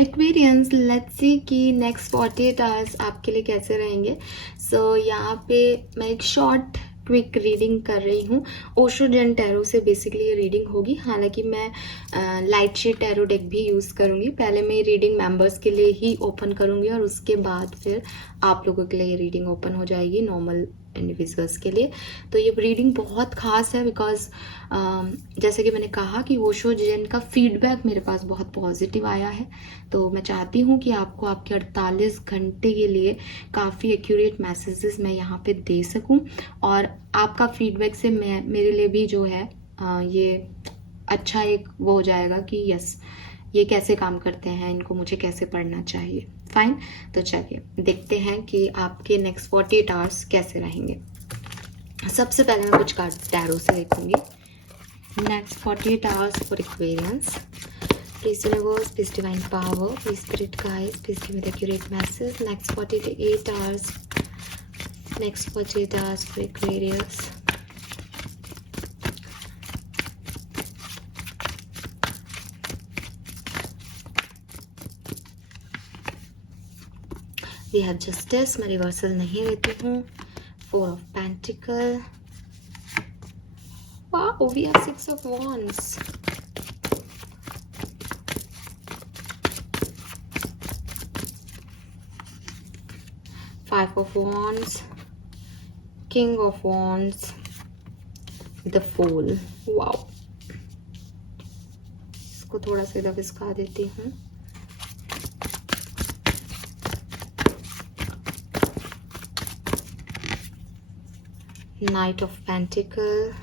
Aquarians, let's see कि next 48 hours आपके लिए कैसे रहेंगे। सो यहाँ पे मैं एक शॉर्ट क्विक रीडिंग कर रही हूँ। ओशो जन टैरो से बेसिकली ये रीडिंग होगी। हालांकि मैं लाइट शेड टैरो डेक भी यूज़ करूँगी। पहले मैं ये रीडिंग मेंबर्स के लिए ही ओपन करूँगी और उसके बाद फिर आप लोगों के लिए ये रीडिंग ओपन हो जाएगी नॉर्मल इंडिविजुअल्स के लिए। तो ये रीडिंग बहुत ख़ास है बिकॉज जैसे कि मैंने कहा कि ओशो जन का फीडबैक मेरे पास बहुत पॉजिटिव आया है। तो मैं चाहती हूँ कि आपको आपके 48 घंटे के लिए काफ़ी एक्यूरेट मैसेजेस मैं यहाँ पे दे सकूँ और आपका फीडबैक से मैं मेरे लिए भी जो है ये अच्छा एक वो हो जाएगा कि यस ये कैसे काम करते हैं, इनको मुझे कैसे पढ़ना चाहिए। फाइन, तो चलिए देखते हैं कि आपके नेक्स्ट 48 आवर्स कैसे रहेंगे। सबसे पहले मैं कुछ कार्ड टैरो से देखूंगी। Next 48 hours for Aquarians. Please universe, please divine power, please spirit guide, please give me the accurate message. Next 48 hours. Next 48 hours for Aquarius. We have Justice. मैं reversal नहीं लेती हूँ। 4 of Pentacle. Wow, we have 6 of Wands. Five of Wands, King of Wands, the Fool. Wow. इसको थोड़ा सा इधर खिसका देती हूँ। Knight of Pentacle,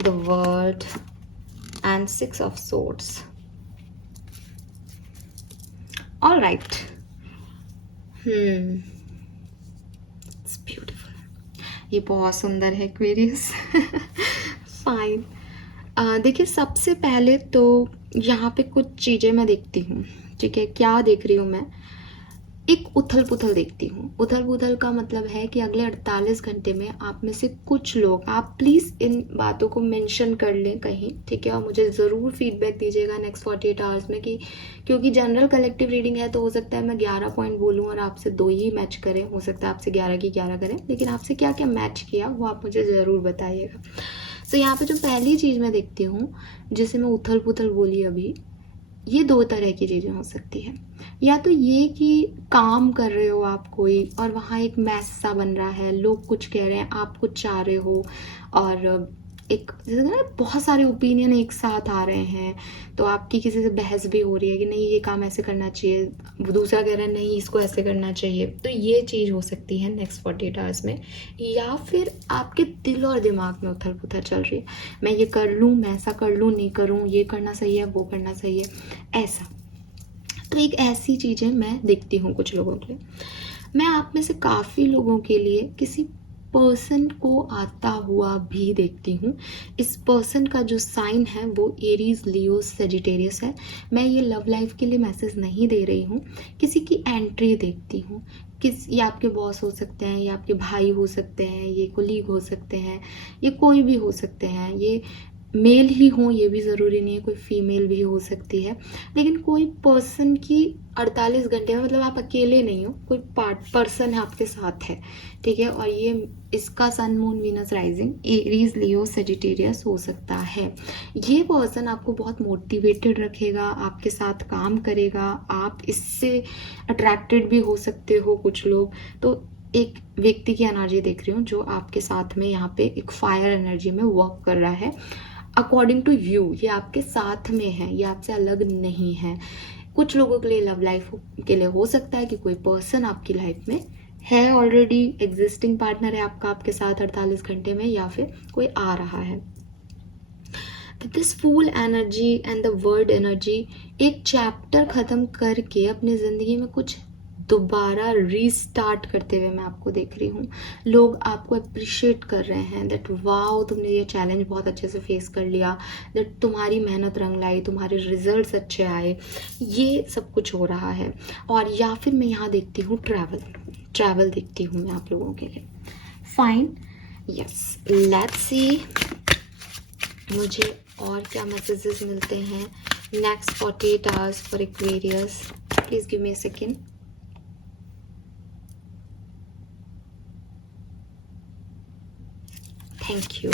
the World, and 6 of Swords. All right. It's beautiful. ये बहुत सुंदर है Aquarius. फाइन। देखिए, सबसे पहले तो यहाँ पे कुछ चीज़ें मैं देखती हूँ। ठीक है, क्या देख रही हूँ मैं? एक उथल पुथल देखती हूँ। उथल पुथल का मतलब है कि अगले 48 घंटे में आप में से कुछ लोग, आप प्लीज़ इन बातों को मेंशन कर लें कहीं, ठीक है, और मुझे ज़रूर फीडबैक दीजिएगा नेक्स्ट 48 आवर्स में कि क्योंकि जनरल कलेक्टिव रीडिंग है तो हो सकता है मैं 11 पॉइंट बोलूँ और आपसे 2 ही मैच करें, हो सकता है आपसे 11 की 11 करें, लेकिन आपसे क्या क्या मैच किया वो आप मुझे ज़रूर बताइएगा। सो यहाँ पर जो पहली चीज़ मैं देखती हूँ जिसे मैं उथल पुथल बोली अभी, ये 2 तरह की चीज़ें हो सकती है। या तो ये कि काम कर रहे हो आप कोई और वहाँ एक मैस सा बन रहा है, लोग कुछ कह रहे हैं, आप कुछ चाह रहे हो और एक जैसे ना बहुत सारे ओपिनियन एक साथ आ रहे हैं, तो आपकी किसी से बहस भी हो रही है कि नहीं ये काम ऐसे करना चाहिए, दूसरा कह रहा है नहीं इसको ऐसे करना चाहिए। तो ये चीज़ हो सकती है नेक्स्ट 48 आवर्स में। या फिर आपके दिल और दिमाग में उथल पुथल चल रही है, मैं ये कर लूँ, मैं ऐसा कर लूँ, नहीं करूँ, ये करना सही है, वो करना सही है, ऐसा। तो एक ऐसी चीज़ें मैं देखती हूँ कुछ लोगों के लिए। मैं आप में से काफ़ी लोगों के लिए किसी पर्सन को आता हुआ भी देखती हूँ। इस पर्सन का जो साइन है वो एरीज, लियो, सेजिटेरियस है। मैं ये लव लाइफ के लिए मैसेज नहीं दे रही हूँ, किसी की एंट्री देखती हूँ। ये आपके बॉस हो सकते हैं, ये आपके भाई हो सकते हैं, ये कोलीग हो सकते हैं, ये कोई भी हो सकते हैं, ये मेल ही हो ये भी ज़रूरी नहीं है, कोई फीमेल भी हो सकती है। लेकिन कोई पर्सन की 48 घंटे में, मतलब आप अकेले नहीं हो, कोई पर्सन है आपके साथ है, ठीक है, और ये इसका सन, मून, वीनस, राइजिंग एरीज, लियो, सेजिटेरियस हो सकता है। ये पर्सन आपको बहुत मोटिवेटेड रखेगा, आपके साथ काम करेगा, आप इससे अट्रैक्टेड भी हो सकते हो कुछ लोग। तो एक व्यक्ति की एनर्जी देख रही हूँ जो आपके साथ में यहाँ पे एक फायर एनर्जी में वर्क कर रहा है। अकॉर्डिंग टू यू ये आपके साथ में है, ये आपसे अलग नहीं है। कुछ लोगों के लिए लव लाइफ के लिए हो सकता है कि कोई पर्सन आपकी लाइफ में है, ऑलरेडी एग्जिस्टिंग पार्टनर है आपका आपके साथ 48 घंटे में, या फिर कोई आ रहा है। This full energy and the word energy एक चैप्टर ख़त्म करके अपनी ज़िंदगी में कुछ दोबारा रीस्टार्ट करते हुए मैं आपको देख रही हूँ। लोग आपको अप्रिशिएट कर रहे हैं दैट वाओ तुमने ये चैलेंज बहुत अच्छे से फेस कर लिया, दैट तुम्हारी मेहनत रंग लाई, तुम्हारे रिजल्ट्स अच्छे आए, ये सब कुछ हो रहा है। और या फिर मैं यहाँ देखती हूँ ट्रैवल देखती हूँ मैं आप लोगों के लिए। फाइन, यस, लेट्स सी मुझे और क्या मैसेजेस मिलते हैं next 48 hours for Aquarius? Please give me a second. Thank you.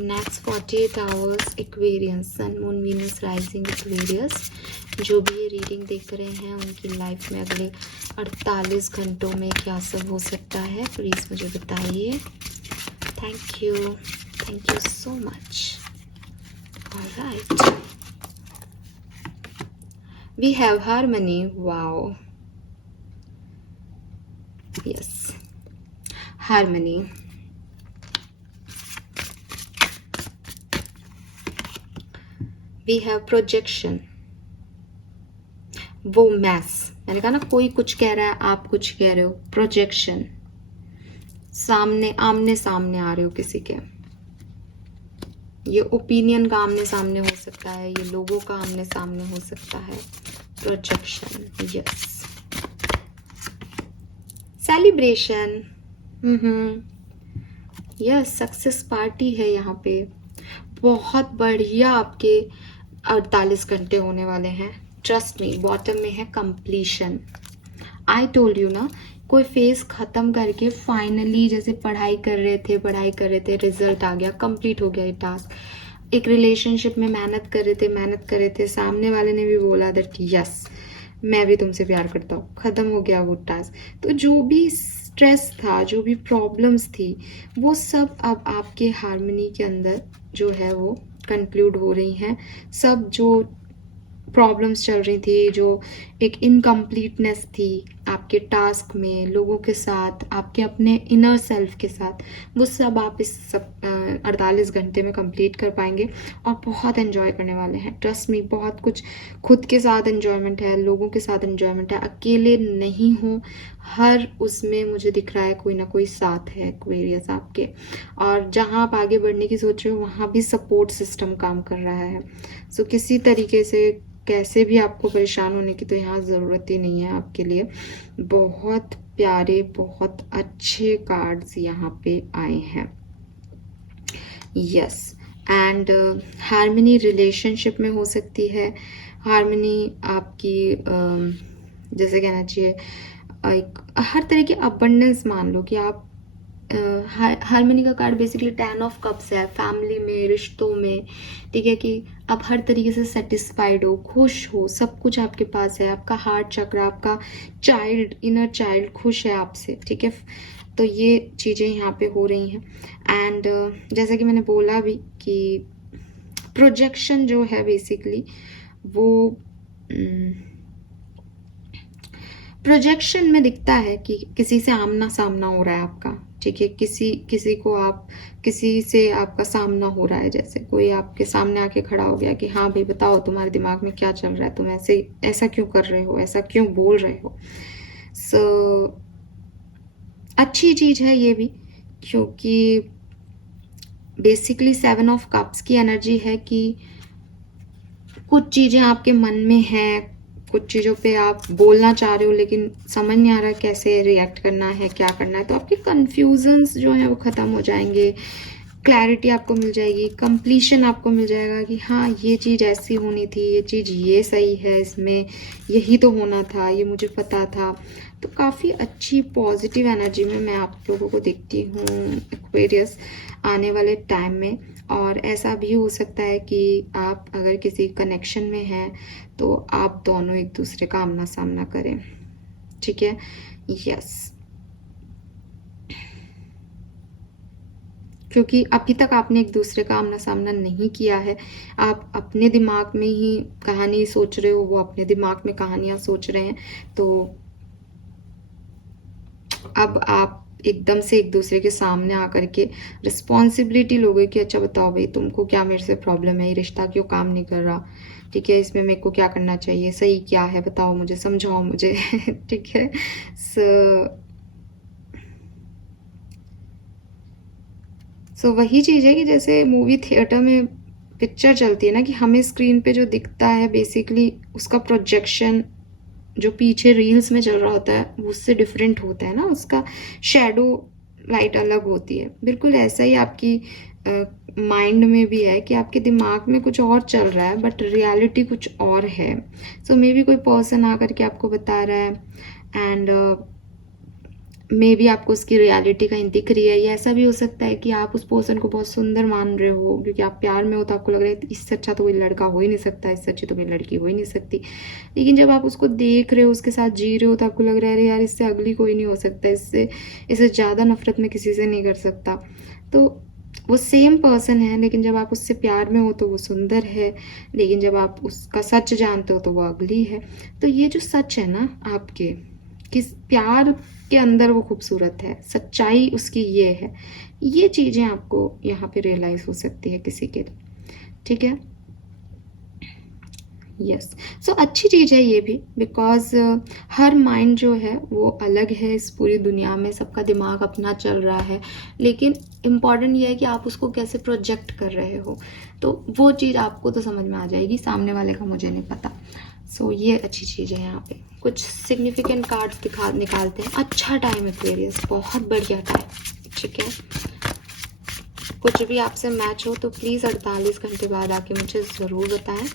Next 48 hours Aquarius, sun moon Venus rising Aquarius. जो भी ये रीडिंग देख रहे हैं उनकी लाइफ में अगले 48 घंटों में क्या सब हो सकता है, प्लीज़ मुझे बताइए. Thank you so much. Alright, we have harmony. Wow, yes, harmony. We have projection. वो मैस, मैंने कहा ना, कोई कुछ कह रहा है, आप कुछ कह रहे हो. प्रोजेक्शन, सामने आमने सामने आ रहे हो किसी के. ये ओपिनियन का आमने सामने हो सकता है, ये लोगों का आमने सामने हो सकता है. Projection, yes. Celebration, yes. Success party है यहाँ पे. बहुत बढ़िया आपके 48 घंटे होने वाले हैं. Trust me. बॉटम में है कंप्लीशन. आई टोल्ड यू ना, कोई फेज खत्म करके फाइनली, जैसे पढ़ाई कर रहे थे, रिजल्ट आ गया, कंप्लीट हो गया ये टास्क. एक रिलेशनशिप में मेहनत कर रहे थे, सामने वाले ने भी बोला दैट यस मैं भी तुमसे प्यार करता हूँ, खत्म हो गया वो टास्क. तो जो भी स्ट्रेस था, जो भी प्रॉब्लम्स थी, वो सब अब आपके हार्मनी के अंदर जो है वो कंक्लूड हो रही हैं. सब जो प्रॉब्लम्स चल रही थी, जो एक इनकम्प्लीटनेस थी आपके टास्क में, लोगों के साथ, आपके अपने इनर सेल्फ के साथ, वो सब आप इस 48 घंटे में कंप्लीट कर पाएंगे और बहुत एंजॉय करने वाले हैं. ट्रस्ट मी, बहुत कुछ खुद के साथ एंजॉयमेंट है, लोगों के साथ एंजॉयमेंट है. अकेले नहीं हो, हर उसमें मुझे दिख रहा है कोई ना कोई साथ है एक्वेरियस आपके. और जहाँ आप आगे बढ़ने की सोच रहे हो वहाँ भी सपोर्ट सिस्टम काम कर रहा है. सो किसी तरीके से कैसे भी आपको परेशान होने की तो यहाँ ज़रूरत ही नहीं है आपके लिए. बहुत प्यारे, बहुत अच्छे कार्ड्स यहाँ पे आए हैं. यस. एंड हार्मनी रिलेशनशिप में हो सकती है. हार्मनी आपकी जैसे कहना चाहिए एक हर तरह की अबंडेंस. मान लो कि आप हार्मनी का कार्ड बेसिकली 10 ऑफ कप्स है. फैमिली में, रिश्तों में, ठीक है, कि आप हर तरीके से सेटिस्फाइड हो, खुश हो, सब कुछ आपके पास है. आपका हार्ट चक्र, आपका चाइल्ड, इनर चाइल्ड खुश है आपसे, ठीक है. तो ये चीज़ें यहाँ पे हो रही हैं. एंड जैसा कि मैंने बोला भी कि प्रोजेक्शन जो है बेसिकली वो प्रोजेक्शन में दिखता है कि किसी से आमना सामना हो रहा है आपका, ठीक है. किसी से आपका सामना हो रहा है, जैसे कोई आपके सामने आके खड़ा हो गया कि हाँ भाई बताओ तुम्हारे दिमाग में क्या चल रहा है, तुम ऐसा क्यों कर रहे हो, ऐसा क्यों बोल रहे हो. सो अच्छी चीज़ है ये भी, क्योंकि बेसिकली 7 ऑफ कप्स की एनर्जी है कि कुछ चीज़ें आपके मन में हैं, कुछ चीज़ों पे आप बोलना चाह रहे हो लेकिन समझ नहीं आ रहा कैसे रिएक्ट करना है, क्या करना है. तो आपके कन्फ्यूजन्स जो है वो ख़त्म हो जाएंगे. क्लैरिटी आपको मिल जाएगी, कंप्लीशन आपको मिल जाएगा कि हाँ ये चीज़ ऐसी होनी थी, ये चीज़ ये सही है, इसमें यही तो होना था, ये मुझे पता था. तो काफ़ी अच्छी पॉजिटिव एनर्जी में मैं आप लोगों को देखती हूँ एक्वेरियस आने वाले टाइम में. और ऐसा भी हो सकता है कि आप अगर किसी कनेक्शन में हैं तो आप दोनों एक दूसरे का आमना सामना करें, ठीक है. यस, क्योंकि अभी तक आपने एक दूसरे का आमना सामना नहीं किया है. आप अपने दिमाग में ही कहानी सोच रहे हो, वो अपने दिमाग में कहानियां सोच रहे हैं. तो अब आप एकदम से एक दूसरे के सामने आकर के रिस्पॉन्सिबिलिटी लोगे कि अच्छा बताओ भाई तुमको क्या मेरे से प्रॉब्लम है, ये रिश्ता क्यों काम नहीं कर रहा, ठीक है, इसमें मेरे को क्या करना चाहिए, सही क्या है, बताओ मुझे, समझाओ मुझे. ठीक है. सो वही चीज़ है कि जैसे मूवी थिएटर में पिक्चर चलती है ना, कि हमें स्क्रीन पे जो दिखता है बेसिकली उसका प्रोजेक्शन जो पीछे रील्स में चल रहा होता है उससे डिफरेंट होता है ना, उसका शेडो लाइट अलग होती है. बिल्कुल ऐसा ही आपकी माइंड में भी है कि आपके दिमाग में कुछ और चल रहा है बट रियलिटी कुछ और है. सो मे बी कोई पर्सन आकर के आपको बता रहा है एंड मे बी आपको उसकी रियलिटी कहीं दिख रही है. या ऐसा भी हो सकता है कि आप उस पर्सन को बहुत सुंदर मान रहे हो क्योंकि आप प्यार में हो, तो आपको लग रहा है इससे अच्छा तो कोई लड़का हो ही नहीं सकता, इससे अच्छी तो कोई लड़की हो ही नहीं सकती. लेकिन जब आप उसको देख रहे हो, उसके साथ जी रहे हो, तो आपको लग रहा है अरे यार इससे अगली कोई नहीं हो सकता, इससे ज़्यादा नफरत मैं किसी से नहीं कर सकता. तो वो सेम पर्सन है, लेकिन जब आप उससे प्यार में हो तो वो सुंदर है, लेकिन जब आप उसका सच जानते हो तो वो अगली है. तो ये जो सच है ना आपके, किस प्यार के अंदर वो खूबसूरत है, सच्चाई उसकी ये है. ये चीज़ें आपको यहाँ पे रियलाइज हो सकती है किसी के. ठीक है, यस. सो अच्छी चीज़ है ये भी, बिकॉज हर माइंड जो है वो अलग है इस पूरी दुनिया में, सबका दिमाग अपना चल रहा है. लेकिन इम्पॉर्टेंट ये है कि आप उसको कैसे प्रोजेक्ट कर रहे हो. तो वो चीज़ आपको तो समझ में आ जाएगी, सामने वाले का मुझे नहीं पता. सो ये अच्छी चीज़ है. यहाँ पे कुछ सिग्निफिकेंट कार्ड्स निकालते हैं. अच्छा टाइम एक्वेरियस, बहुत बढ़िया टाइम. ठीक है, कुछ भी आपसे मैच हो तो प्लीज़ 48 घंटे बाद आके मुझे ज़रूर बताएं.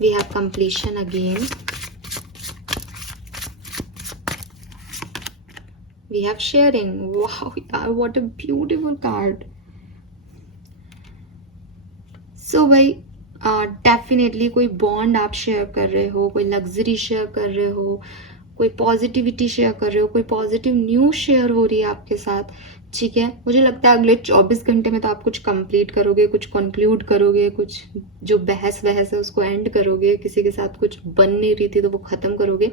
We have completion again. We have sharing. Wow, यार what a beautiful card. So भाई डेफिनेटली कोई बॉन्ड आप शेयर कर रहे हो, कोई लग्जरी शेयर कर रहे हो, कोई पॉजिटिविटी शेयर कर रहे हो, कोई पॉजिटिव न्यूज़ शेयर हो रही है आपके साथ. ठीक है, मुझे लगता है अगले 24 घंटे में तो आप कुछ कंप्लीट करोगे, कुछ कंक्लूड करोगे, कुछ जो बहस है उसको एंड करोगे, किसी के साथ कुछ बन नहीं रही थी तो वो ख़त्म करोगे.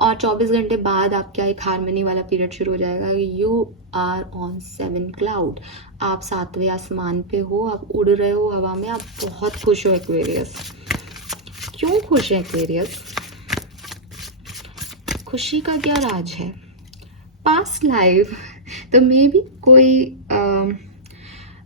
और 24 घंटे बाद आपका एक हार्मनी वाला पीरियड शुरू हो जाएगा. You are on 7 cloud. आप 7वें आसमान पे हो, आप उड़ रहे हो हवा में, आप बहुत खुश हो एक्वेरियस. क्यों खुश है एक्वेरियस? खुशी का क्या राज है? Past life. तो मे बी कोई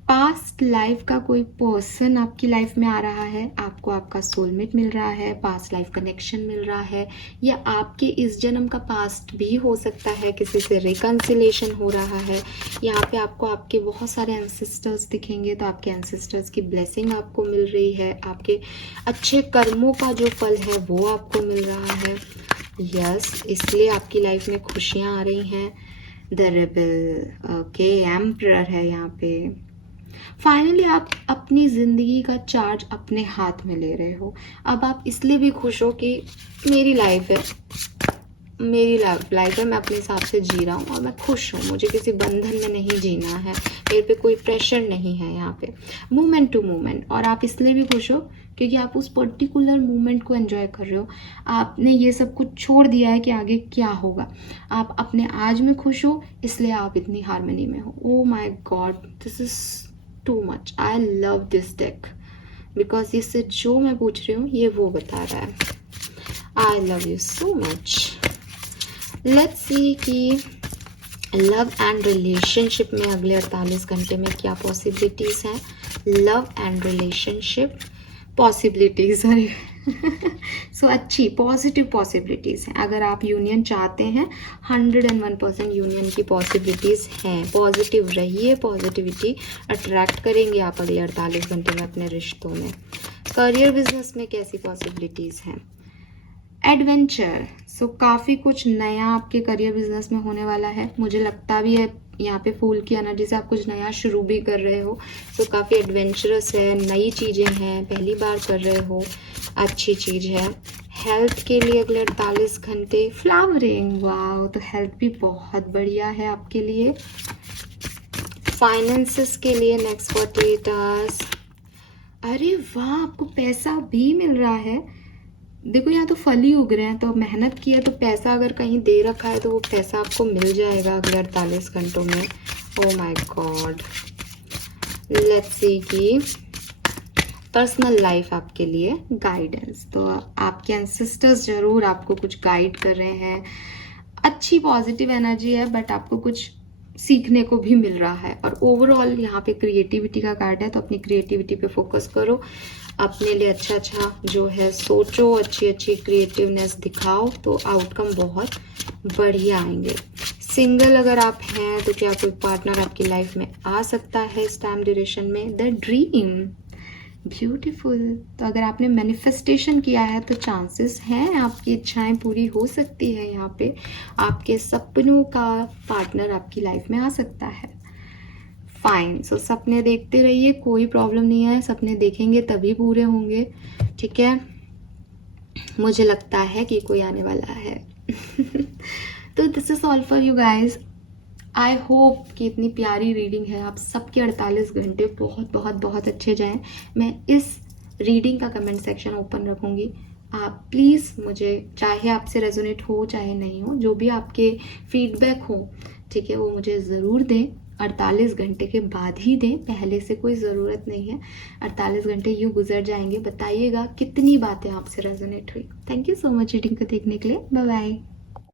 पास्ट लाइफ का कोई पर्सन आपकी लाइफ में आ रहा है, आपको आपका सोलमेट मिल रहा है, पास्ट लाइफ कनेक्शन मिल रहा है, या आपके इस जन्म का पास्ट भी हो सकता है, किसी से रिकन्सिलेशन हो रहा है. यहाँ पे आपको आपके बहुत सारे एंसेस्टर्स दिखेंगे, तो आपके एंसेस्टर्स की ब्लेसिंग आपको मिल रही है, आपके अच्छे कर्मों का जो फल है वो आपको मिल रहा है. यस, इसलिए आपकी लाइफ में खुशियाँ आ रही हैं. द रेबल, ओके, एम्परर है यहाँ पे. फाइनली आप अपनी ज़िंदगी का चार्ज अपने हाथ में ले रहे हो. अब आप इसलिए भी खुश हो कि मेरी लाइफ है, मेरी लाइफ है, मैं अपने हिसाब से जी रहा हूँ और मैं खुश हूँ. मुझे किसी बंधन में नहीं जीना है, मेरे पे कोई प्रेशर नहीं है. यहाँ पे मोमेंट टू मोमेंट. और आप इसलिए भी खुश हो क्योंकि आप उस पर्टिकुलर मोमेंट को एंजॉय कर रहे हो. आपने ये सब कुछ छोड़ दिया है कि आगे क्या होगा. आप अपने आज में खुश हो, इसलिए आप इतनी हार्मनी में हो. Oh my God, this is too much. I love this deck because इससे जो मैं पूछ रही हूँ ये वो बता रहा है. I love you so much. Let's see कि लव एंड रिलेशनशिप में अगले 48 घंटे में क्या पॉसिबिलिटीज़ हैं. लव एंड रिलेशनशिप पॉसिबिलिटीज़, अरे सो अच्छी पॉजिटिव पॉसिबिलिटीज़ हैं. अगर आप यूनियन चाहते हैं, 101% यूनियन की पॉसिबिलिटीज़ हैं. पॉजिटिव रहिए, पॉजिटिविटी अट्रैक्ट करेंगे आप अगले 48 घंटे में अपने रिश्तों में. करियर बिजनेस में कैसी पॉसिबिलिटीज़ हैं? एडवेंचर. सो काफ़ी कुछ नया आपके करियर बिजनेस में होने वाला है. मुझे लगता भी है यहाँ पे फूल की एनर्जी से आप कुछ नया शुरू भी कर रहे हो. सो काफ़ी एडवेंचरस है, नई चीज़ें हैं, पहली बार कर रहे हो, अच्छी चीज़ है. हेल्थ के लिए अगले 48 घंटे फ्लावरिंग. वाह, तो हेल्थ भी बहुत बढ़िया है आपके लिए. फाइनेंसेस के लिए नेक्स्ट 48 आवर्स. अरे वाह, आपको पैसा भी मिल रहा है. देखो यहाँ तो फल ही उग रहे हैं, तो मेहनत की है तो पैसा अगर कहीं दे रखा है तो वो पैसा आपको मिल जाएगा अगले 48 घंटों में. Oh my God. Let's see कि पर्सनल लाइफ आपके लिए गाइडेंस. तो आपके एंसेस्टर्स ज़रूर आपको कुछ गाइड कर रहे हैं. अच्छी पॉजिटिव एनर्जी है, बट आपको कुछ सीखने को भी मिल रहा है. और ओवरऑल यहाँ पे क्रिएटिविटी का कार्ड है, तो अपनी क्रिएटिविटी पे फोकस करो, अपने लिए अच्छा अच्छा जो है सोचो, अच्छी अच्छी क्रिएटिवनेस दिखाओ, तो आउटकम बहुत बढ़िया आएंगे. सिंगल अगर आप हैं तो क्या कोई पार्टनर आपकी लाइफ में आ सकता है इस टाइम ड्यूरेशन में। The dream, beautiful. तो अगर आपने मैनिफेस्टेशन किया है तो चांसेस हैं आपकी इच्छाएं पूरी हो सकती है। यहाँ पे आपके सपनों का पार्टनर आपकी लाइफ में आ सकता है। फाइन। सो सपने देखते रहिए, कोई प्रॉब्लम नहीं है, सपने देखेंगे तभी पूरे होंगे, ठीक है। मुझे लगता है कि कोई आने वाला है। तो this is all for you guys. I hope कि इतनी प्यारी रीडिंग है, आप सबके 48 घंटे बहुत बहुत बहुत अच्छे जाएं। मैं इस रीडिंग का कमेंट सेक्शन ओपन रखूँगी। आप प्लीज़ मुझे, चाहे आपसे रेजोनेट हो चाहे नहीं हो, जो भी आपके फीडबैक हो, ठीक है, वो मुझे ज़रूर दें। 48 घंटे के बाद ही दें, पहले से कोई ज़रूरत नहीं है। 48 घंटे यूँ गुजर जाएंगे, बताइएगा कितनी बातें आपसे रेजोनेट हुई। Thank you so much reading को देखने के लिए। Bye bye.